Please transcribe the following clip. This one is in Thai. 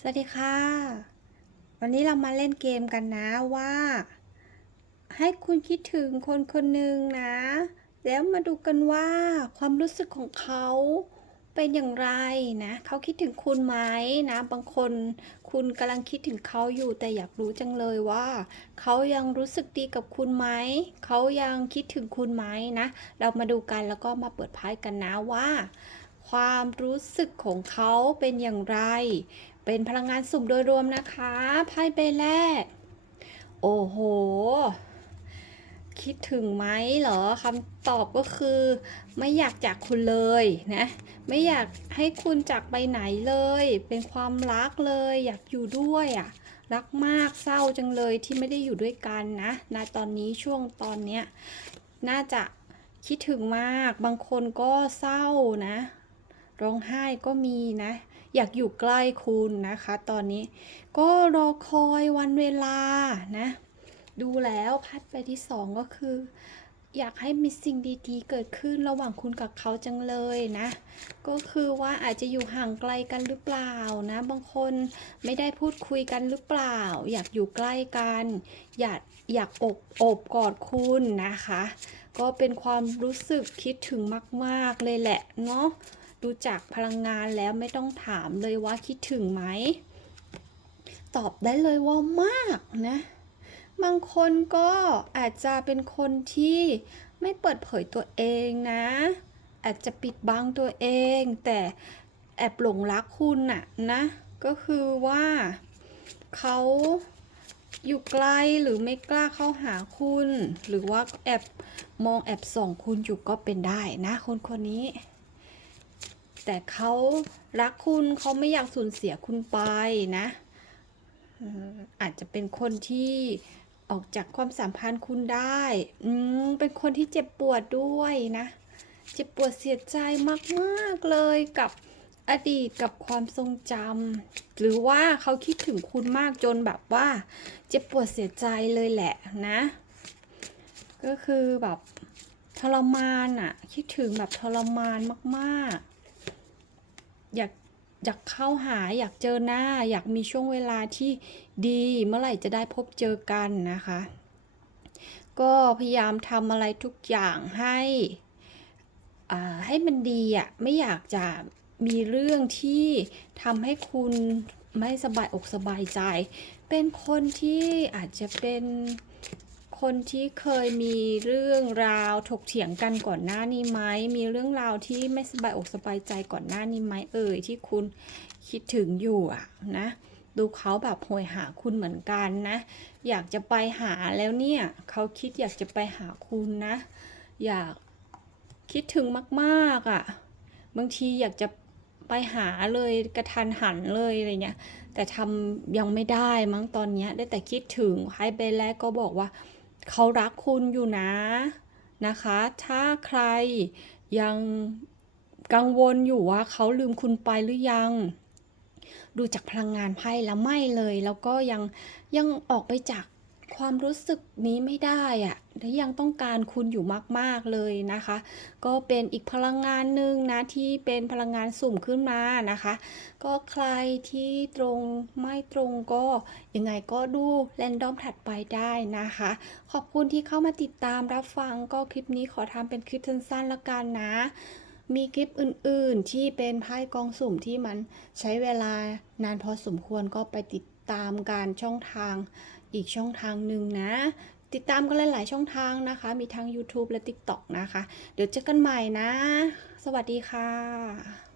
สวัสดีค่ะ วันนี้เรามาเล่นเกมกันนะว่า ให้คุณคิดถึงคนคนหนึ่งนะ แล้วมาดูกันว่าความรู้สึกของเขาเป็นอย่างไรนะ เขาคิดถึงคุณไหมนะ บางคนคุณกำลังคิดถึงเขาอยู่แต่อยากรู้จังเลยว่า เขายังรู้สึกดีกับคุณไหม เขายังคิดถึงคุณไหมนะ เรามาดูกันแล้วก็มาเปิดไพ่กันนะว่า ความรู้สึกของเขาเป็นอย่างไร เป็นพลังงานสุ่มโดยรวมนะคะไพ่ใบแรก โอ้โห คิดถึงไหมเหรอคำตอบก็คือ ไม่อยากจากคุณเลยนะ ไม่อยากให้คุณจากไปไหนเลย เป็นความรักเลย อยากอยู่ด้วยอะ่ะรักมากเศร้าจังเลยที่ไม่ได้อยู่ด้วยกันนะณตอนนี้ช่วงตอนเนี้ยน่าจะคิดถึงมาก บางคนก็เศร้านะ ร้องไห้ก็มีนะ อยากอยู่ใกล้คุณนะคะ ตอนนี้ก็รอคอยวันเวลานะ ดูแล้วพัดไปที่สองก็คือ อยากให้มีสิ่งดีๆ เกิดขึ้นระหว่างคุณกับเขาจังเลยนะ ก็คือว่าอาจจะอยู่ห่างไกลกันหรือเปล่านะ บางคนไม่ได้พูดคุยกันหรือเปล่า อยากอยู่ใกล้กัน อยากอยากอกโอบกอดคุณนะคะ ก็เป็นความรู้สึกคิดถึงมาก ๆเลยแหละเนาะ ดูจากพลังงานแล้วไม่ต้องถามเลยว่าคิดถึงไหม ตอบได้เลยว่ามากนะ บางคนก็อาจจะเป็นคนที่ไม่เปิดเผยตัวเองนะ อาจจะปิดบังตัวเอง แต่แอบหลงรักคุณน่ะนะ ก็คือว่าเขาอยู่ไกลหรือไม่กล้าเข้าหาคุณ หรือว่าแอบมองแอบส่องคุณอยู่ก็เป็นได้นะ คนคนนี้ แต่เขารักคุณเขาไม่อยากสูญเสียคุณไปนะอาจจะเป็นคนที่ออกจากความสัมพันธ์คุณได้ อืม เป็นคนที่เจ็บปวดด้วยนะ เจ็บปวดเสียใจมากๆเลยกับอดีตกับความทรงจำหรือว่าเขาคิดถึงคุณมากจนแบบว่า เจ็บปวดเสียใจเลยแหละนะ ก็คือแบบทรมานอะคิดถึงแบบทรมานมาก ๆ อยากอยากเข้าหาอยากเจอหน้า อยากมีช่วงเวลาที่ดีเมื่อไหร่จะได้พบเจอกันนะคะ ก็พยายามทำอะไรทุกอย่างให้อ่าให้มันดีอะไม่อยากจะมีเรื่องที่ทำให้คุณไม่สบายอกสบายใจ เป็นคนที่อาจจะเป็น คนที่เคยมีเรื่องราวถกเถียงกันก่อนหน้านี้ไหม มีเรื่องราวที่ไม่สบายอกสบายใจก่อนหน้านี้ไหมเอ่ยที่คุณคิดถึงอยู่อะนะ ดูเขาแบบโหยหาคุณเหมือนกันนะ อยากจะไปหาแล้วเนี่ยเขาคิดอยากจะไปหาคุณนะ อยากคิดถึงมากๆอะ่ะ บางทีอยากจะไปหาเลยกระทันหันเลยอะไรเงี้ย แต่ทำยังไม่ได้มั้งตอนเนี้ยได้แต่คิดถึงไฮเบแรกก็บอกว่า เขารักคุณอยู่นะนะคะ ถ้าใครยังกังวลอยู่ว่าเขาลืมคุณไปหรือยัง ดูจากพลังงานไพ่แล้วไม่เลย แล้วก็ยังยังออกไปจากความรู้สึกนี้ไม่ได้อะ และยังต้องการคุณอยู่มาก ๆ เลยนะคะ ก็เป็นอีกพลังงานหนึ่งนะที่เป็นพลังงานสุ่มขึ้นมานะคะ ก็ใครที่ตรงไม่ตรงก็ยังไงก็ดูแรนดอมถัดไปได้นะคะ ขอบคุณที่เข้ามาติดตามรับฟังก็คลิปนี้ขอทำเป็นคลิปสั้นๆละกันนะมีคลิปอื่นๆ ที่เป็นไพ่กองสุ่มที่มันใช้เวลานานพอสมควรก็ไปติดตามการช่องทางอีกช่องทางหนึ่งนะ ติดตามกันหลาย ๆ ช่องทางนะคะ มีทั้ง YouTube และ TikTok นะคะ เดี๋ยวเจอกันใหม่นะ สวัสดีค่ะ